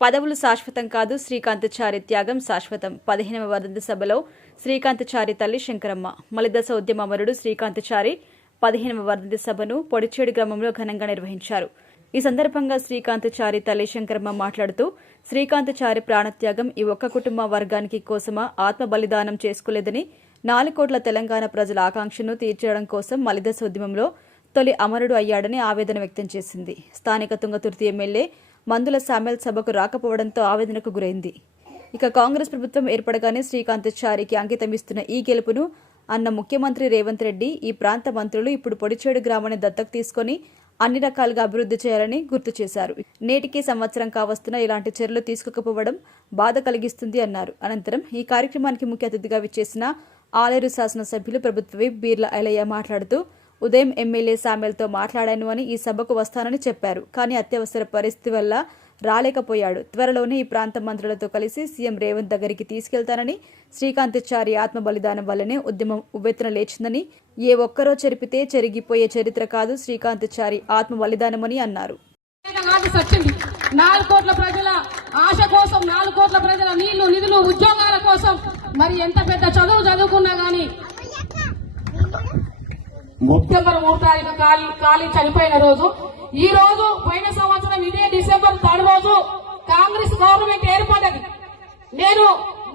పదవులు శాశ్వతం కాదు, శ్రీకాంతచారి త్యాగం శాశ్వతం. 15వ వర్ధంతి సభలో శ్రీకాంతచారి తల్లి శంకరమ్మ. మలిదశ ఉద్యమ అమరుడు శ్రీకాంతచారి 15వ వర్ధంతి సభను పొడిచేడు గ్రామంలో ఘనంగా నిర్వహించారు. ఈ సందర్భంగా శ్రీకాంతచారి తల్లి శంకరమ్మ మాట్లాడుతూ, శ్రీకాంతచారి ప్రాణత్యాగం ఈ ఒక్క కుటుంబ వర్గానికి కోసమా ఆత్మ బలిదానం చేసుకోలేదని, 4 కోట్ల తెలంగాణ ప్రజల ఆకాంక్షను తీర్చడం కోసం మలిదశ ఉద్యమంలో తొలి అమరుడు అయ్యాడని ఆవేదన వ్యక్తం చేసింది. స్థానిక తుంగతుర్తి ఎమ్మెల్యే మందుల శామ్యూల్ సభకు రాకపోవడంతో ఆవేదనకు గురైంది. ఇక కాంగ్రెస్ ప్రభుత్వం ఏర్పడగానే శ్రీకాంతచారికి అంకితమిస్తున్న ఈ గెలుపును అన్న ముఖ్యమంత్రి రేవంత్ రెడ్డి, ఈ ప్రాంత మంత్రులు ఇప్పుడు పొడిచేడు గ్రామాన్ని దత్తకు తీసుకుని అన్ని రకాలుగా అభివృద్ధి చేయాలని గుర్తు చేశారు. నేటికి సంవత్సరం కావస్తున్న ఇలాంటి చర్యలు తీసుకోకపోవడం బాధ కలిగిస్తుంది అన్నారు. అనంతరం ఈ కార్యక్రమానికి ముఖ్య అతిథిగా విచ్చేసిన ఆలేరు శాసనసభ్యులు ప్రభుత్వ విప్ బీర్ల ఐలయ్య మాట్లాడుతూ, ఉదయం ఎమ్మెల్యే శామ్యూల్తో మాట్లాడాను అని, ఈ సభకు వస్తానని చెప్పారు. కానీ అత్యవసర పరిస్థితి వల్ల రాలేకపోయాడు. త్వరలోనే ఈ ప్రాంత మంత్రులతో కలిసి సీఎం రేవంత్ దగ్గరికి తీసుకెళ్తానని, శ్రీకాంతచారి ఆత్మ బలిదానం వల్లనే ఉద్యమం ఉవ్వెత్తున లేచిందని, ఏ ఒక్కరో చెరిపితే చెరిగిపోయే చరిత్ర కాదు శ్రీకాంతచారి ఆత్మ బలిదానమని అన్నారు. 4 కోట్ల ప్రజల ఆశ కోసం, 4 కోట్ల ప్రజల నీళ్లు, నిధులు, ఉద్యోగాల కోసం మరి ఎంత పెద్ద చదువు చదువుకున్నా గానీ డిసెంబర్ 3 తారీఖు కాలి చనిపోయిన రోజు. ఈ రోజు పోయిన సంవత్సరం ఇదే డిసెంబర్ 3 రోజు కాంగ్రెస్ గవర్నమెంట్ ఏర్పడ్డది. నేను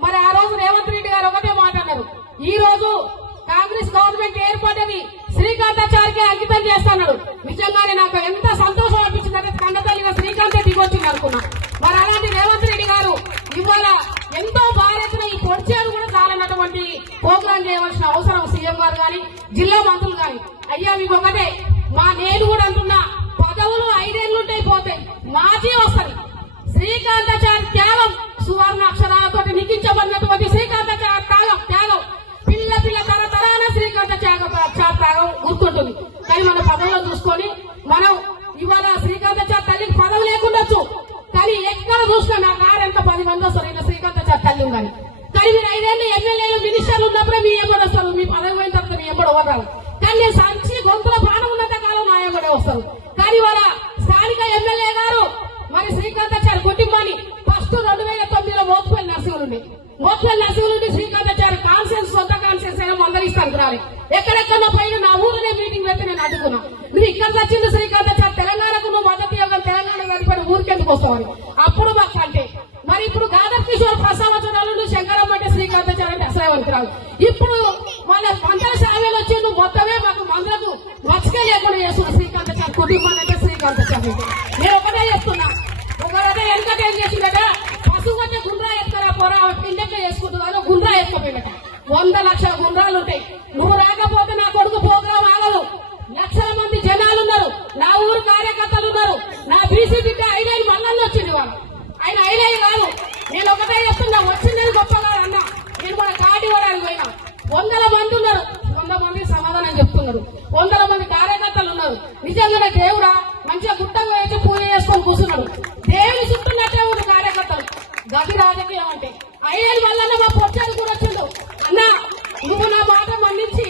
మరి ఆ రోజు రేవంత్ రెడ్డి గారు ఒకటే మాట అన్నారు, ఈ రోజు కాంగ్రెస్ గవర్నమెంట్ ఏర్పడ్డది శ్రీకాంతచారికి అంకితం చేస్తున్నాడు. నిజంగానే నాకు ఎంత సంతోషం అనిపించిందంటే కన్నతల్లిగా శ్రీకాంత్ దిగొచ్చింది అనుకున్నా. మరి అలాంటి రేవంత్ రెడ్డి గారు ఇవాళ ఎంతో భారత్న ఈ పొడిచేడు కూడా చాలన్నటువంటి ప్రోగ్రాం చేయవలసిన అవసరం సీఎం గారు గాని, జిల్లా మంత్రులు గాని. అయ్యా మీకు ఒకటే, నేను కూడా అంటున్నా, పదవులు 5 ఏళ్లుంటాయి పోతాయి, మాజీ వస్తుంది. శ్రీకాంతచారి త్యాగం సువర్ణ అక్షరాలతో లిఖించబడినటువంటి శ్రీకాంతచారి త్యాగం పిల్ల తరతరాన శ్రీకాంతచారి త్యాగం గుర్తుంటుంది. కానీ మన పదవులను చూసుకొని మనం ఇవాళ శ్రీకాంతచారి తల్లికి పదవి లేకుండొచ్చు, కానీ ఎక్కడ చూసినా నా కారు ఎంత 10 మంది వస్తారు ఇలా శ్రీకాంతచారి తల్లి ఉందని. కానీ మీరు 5 ఏళ్ళు ఎమ్మెల్యేలు, మినిస్టర్లు ఉన్నప్పుడే మీ ఎంబడి వస్తారు, మీ పదవి పోయిన తర్వాత మీ ఎంబడి వదలరు. కానీ నేను సంచి గొంతుల ప్రాణం ఉన్నంత కాలం నా ఎంబడే వస్తారు. కానీ వాళ్ళ స్థానిక ఎమ్మెల్యే గారు మరి శ్రీకాంతచారి కుటుంబాన్ని ఫస్ట్ 2009లో మోత్పల్లి నర్సింహులుండి శ్రీకాంతచారి కాన్సెన్స్, సొంత కాన్సెన్స్ అయినా మందరిస్తానికి రాలి. ఎక్కడెక్కడో పైన నా ఊరినే మీటింగ్ పెడితే నేను అడ్డుకున్నా. మీరు ఇక్కడ వచ్చింది శ్రీకాంతచారి తెలంగాణకు నువ్వు మద్దతు ఇవ్వగల, తెలంగాణ వెళ్ళిపోయిన ఊరికెందుకు వస్తామని అప్పుడు మాకు అంటే. మరి ఇప్పుడు గాదర్ కిషోర్ ప్రసావచనాలు శంకరమ్మ అంటే శ్రీకాంతచారి అంటే అసలు ఇప్పుడు వాళ్ళ పంటల శామ్యూల్ వచ్చి నువ్వు మొత్తమే మాకు మందులకు మచ్చకే లేకుండా చేస్తున్నా. శ్రీకాంతచారి కుటుంబాన్ని అంటే శ్రీకాంతచారి నేను ఒకటే చేస్తున్నా. ఒకటే వెనుకట ఏం చేసిందట, పశువు అంటే గుండ్రా ఎత్తుకరా పోరా పిండెక్క చేసుకుంటున్నా, గుండ్రా ఎత్తుకోపోయినట. 100 లక్షల గుండ్రాలు ఉంటాయి. నువ్వు రాకపోతే నా కొడుకు ప్రోగ్రాం ఆగదు. లక్షల మంది జనాలు ఉన్నారు, నా ఊరు కార్యకర్తలు ఉన్నారు. నా బీసీ బిడ్డ 5 ఏళ్ళు మల్లన్న వచ్చింది. వాళ్ళు ఆయన 5 ఏళ్ళు కాదు. నేను ఒకటే చెప్తున్నా, వచ్చిందని గొప్పగా అన్నా. నేను కూడా కాటి ఇవ్వడానికి పోయినా. 100 మంది ఉన్నారు, 100 మంది సమాధానం చెప్తున్నారు. 100 మంది కార్యకర్తలు ఉన్నారు. నిజంగానే దేవుడా మంచిగా గుట్టంగా వేసి పూజ చేసుకొని కూర్చున్నాడు. దేవుని చుట్టూన్నట్టే ఉన్న కార్యకర్తలు. గది రాజకీయం అంటే 5 ఏళ్ళు మల్లన్న మా పొచ్చాడు కూడా వచ్చిండు. అన్నా నువ్వు నా మాట మన్నించి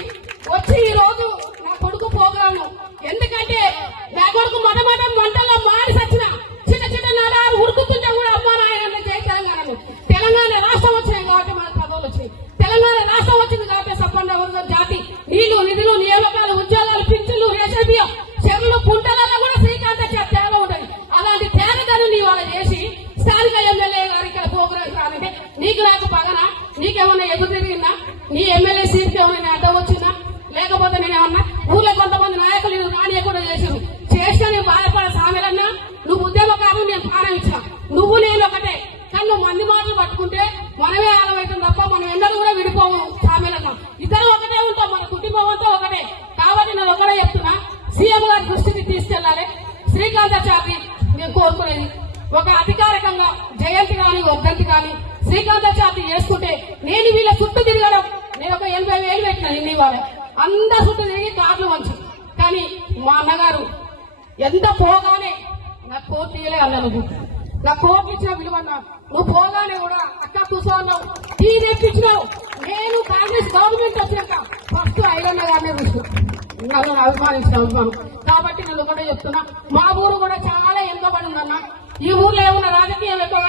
వచ్చి ఈ రోజు నా కొడుకు ప్రోగ్రాం, ఎందుకంటే నా కొడుకు మొదట మంటల్లో మాడి సచ్చిన చిన్న నాడాలు ఉరుకుతుంటే కూడా అమ్మా నాయన జై తెలంగాణ రాష్ట్రం వచ్చినాయి కాబట్టి మనకు పదవులు వచ్చినాయి. తెలంగాణ రాష్ట్రం వచ్చింది కాబట్టి సంపన్న వర్గ జాతి నీళ్లు, నిధులు, నియామకాలు, ఉద్యోగాలు, పింఛన్లు, రేషన్ బియ్యం, చెరువులు, కుంటలలో కూడా శ్రీకాంతచారి తేగ ఉంటుంది. అలాంటి తేగను నీ వాళ్ళ చేసి స్థానిక ఎమ్మెల్యే గారి ఇక్కడ ప్రోగ్రాం రానంటే నీకు నాకు పగన, నీకేమన్నా ఎదురు తిరిగిందా? నీ ఎమ్మెల్యే సీట్కి ఏమైనా అడ్డం వచ్చిందా? లేకపోతే నేనేమన్నా ఊళ్ళో కొంతమంది నాయకులు రాని కూడా చేసారు. చేస్తే నేను బాధపడే సామెలన్నా, నువ్వు ఉద్యమకాలం నేను ప్రాణం ఇచ్చిన, నువ్వు నేను ఒకటే. కానీ నువ్వు మంది మాటలు పట్టుకుంటే మనమే ఆలమవుతాం తప్ప మనం ఎన్నడూ కూడా విడిపోము. సామెలన్నా ఇద్దరు ఒకటే ఉంటాం, మన కుటుంబం అంతా ఒకటే. కాబట్టి నేను ఒకటే చెప్తున్నా, సీఎం గారి దృష్టికి తీసుకెళ్లాలి. శ్రీకాంతచారి నేను కోరుకునేది ఒక అధికారికంగా జయంతి కానీ వర్ధంతి కానీ శ్రీకాంతచారి చేసుకుంటే, నేను వీళ్ళ చుట్టూ తిరగడం, నేను ఒక 80,000 పెట్టిన ఇన్ని వాళ్ళ అందరు చుట్టూ తిరిగి కార్లు మంచి. కానీ మా అన్నగారు ఎంత పోగానే నాకు కోర్టు ఇయ్యలే అన్నాను. నా కోర్టు ఇచ్చిన విలువన్నా, నువ్వు పోగానే కూడా అక్క కూర్చోన్నావు, టీ తెప్పించినావు. నేను కాంగ్రెస్ గవర్నమెంట్ వచ్చాక ఫస్ట్ ఐరన్న గారినే చూసుకున్నాను, అభిమానించిన అభిమానం. కాబట్టి నేను ఒకటే చెప్తున్నా, మా ఊరు కూడా చాలా ఎంతబడి ఉందన్నా. ఈ ఊర్లో ఏమన్నా రాజకీయం ఎక్కువ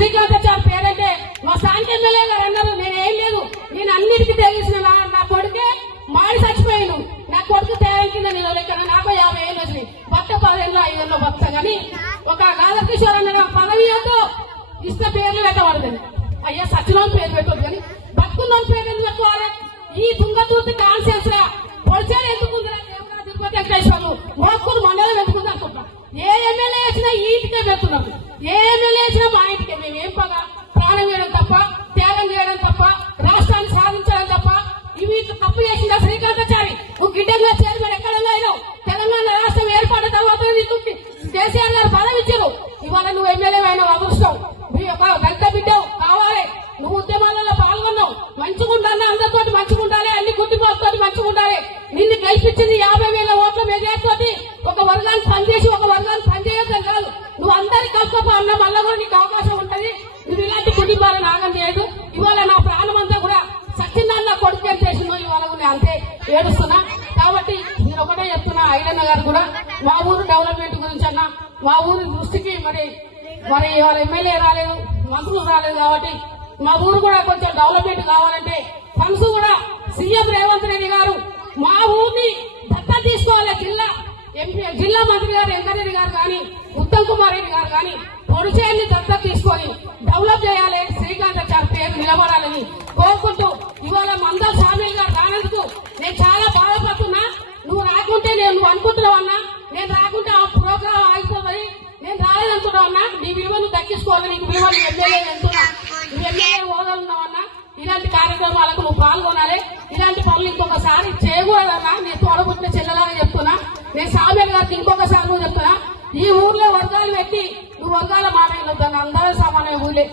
శ్రీకాంతాచారి పేరంటే మా స్థానిక ఎమ్మెల్యే గారు అన్నారు నేనేం లేదు నేను అన్నిటికీ తెలిసిన నా కొడుకే మాడి చచ్చిపోయాను నా కొడుకు తేయం కింద నేను లెక్క నాకు 50 ఏళ్ళు వచ్చినాయి భర్త 10 ఏళ్ళు 5 ఏళ్ళు భర్త కానీ ఒక రాధాకిషోర్ అన్న పదవి ఏదో ఇష్ట పేర్లు పెట్టబడదు అయ్యా సచివాలయం పేరు పెట్టదు కానీ బతుకున్న పేరు ఎందుకు పెట్టుకోవాలి ఈ తుంగతూర్తి కాన్సెన్స్ లా పొడిచేది ఎందుకుందిరా తిరుపతి వెంకటేశ్వర్లు మోక్కులు మండలం ఎందుకుంది అనుకుంటా ఏ ఎమ్మెల్యే వచ్చినా ఈ ఇంటికే పెడుతున్నాం ఏ ఎమ్మెల్యే వచ్చినా మా ఇంటికే మేము ఏం పగా ప్రాణం చేయడం తప్ప త్యాగం చేయడం తప్ప రాష్ట్రాన్ని సాధించడం తప్ప ఇవి తప్పు చేసిందా శ్రీకాంతాచారి నువ్వు గిడ్డంగా చైర్మన్ ఎక్కడంగా అయినావు తెలంగాణ రాష్ట్రం ఏర్పడిన తర్వాత నీకు కేసీఆర్ గారు పదవి ఇచ్చారు ఇవాళ నువ్వు ఎమ్మెల్యే అయిన అదృష్టం ఒక దళిత బిడ్డవు కావాలి నువ్వు ఉద్యమాలలో పాల్గొన్నావు మంచిగుండాలి అందరితో మంచిగుండాలి అన్ని కుటుంబాలతో మంచిగుండాలి నిన్ను గెలిపించింది 50,000 ఓట్ల మెజార్టీతోటి ఒక వర్గాన్ని పనిచేసి ఒక వర్గాన్ని పనిచేయొద్దని కాదు నువ్వు అందరి కలుసుకోపో అన్న మళ్ళా కూడా నీకు అవకాశం ఉంటది నువ్వు ఇలాంటి కుటుంబాలను నాగం చేయదు ఇవాళ నా ప్రాణం అంతా కూడా సత్యనారాయణ కొడుకు ఏం చేసినో ఇవాళ కూడా అంతే ఏడుస్తున్నా కాబట్టి నేను ఒకటే చెప్తున్నా ఐలన్న గారు కూడా మా ఊరు డెవలప్మెంట్ గురించి అన్న మా ఊరి దృష్టికి మరి వాళ్ళ ఎమ్మెల్యే రాలేదు మంత్రులు రాలేదు కాబట్టి మా ఊరు కూడా కొంచెం డెవలప్మెంట్ కావాలంటే ఫండ్స్ కూడా సీఎం రేవంత్ రెడ్డి గారు మా ఊరిని దత్తా తీసుకోవాలి జిల్లా మంత్రి గారు వెంకరెడ్డి గారు కానీ ఉత్తమ్ కుమార్ రెడ్డి గారు కానీ పొడిచేయాన్ని దత్తా తీసుకొని డెవలప్ చేయాలి శ్రీకాంతాచారి పేరు నిలబడాలని కోరుకుంటూ ఇవాళ మందల్ సామీల్ గారు రానందుకు నేను చాలా బాధపడుతున్నా నువ్వు రాకుంటే నువ్వు అనుకుంటున్నావు అన్నా నేను రాకుంటే ఆ ప్రోగ్రాం ఆగిపోయి నేను రాలేదనుకున్నావు అన్నా నీ విలువను దక్కించుకోవాలి నీకు విలువను ఎమ్మెల్యే వెళ్తున్నా నువ్వు ఎమ్మెల్యే హోదాలున్నావన్నా ఇలాంటి కార్యక్రమాలకు నువ్వు పాల్గొనాలి ఇలాంటి పనులు ఇంకొకసారి చేయకూడదన్నా నేను తోడబుట్టిన చెల్లెలాగా చెప్తున్నా నేను సామీల్ గారికి ఇంకొకసారి నువ్వు చెప్తున్నా ఈ ఊర్లో వర్గాలు పెట్టి నువ్వు వర్గాల మాట అందరూ సమానమే ఊళ్ళే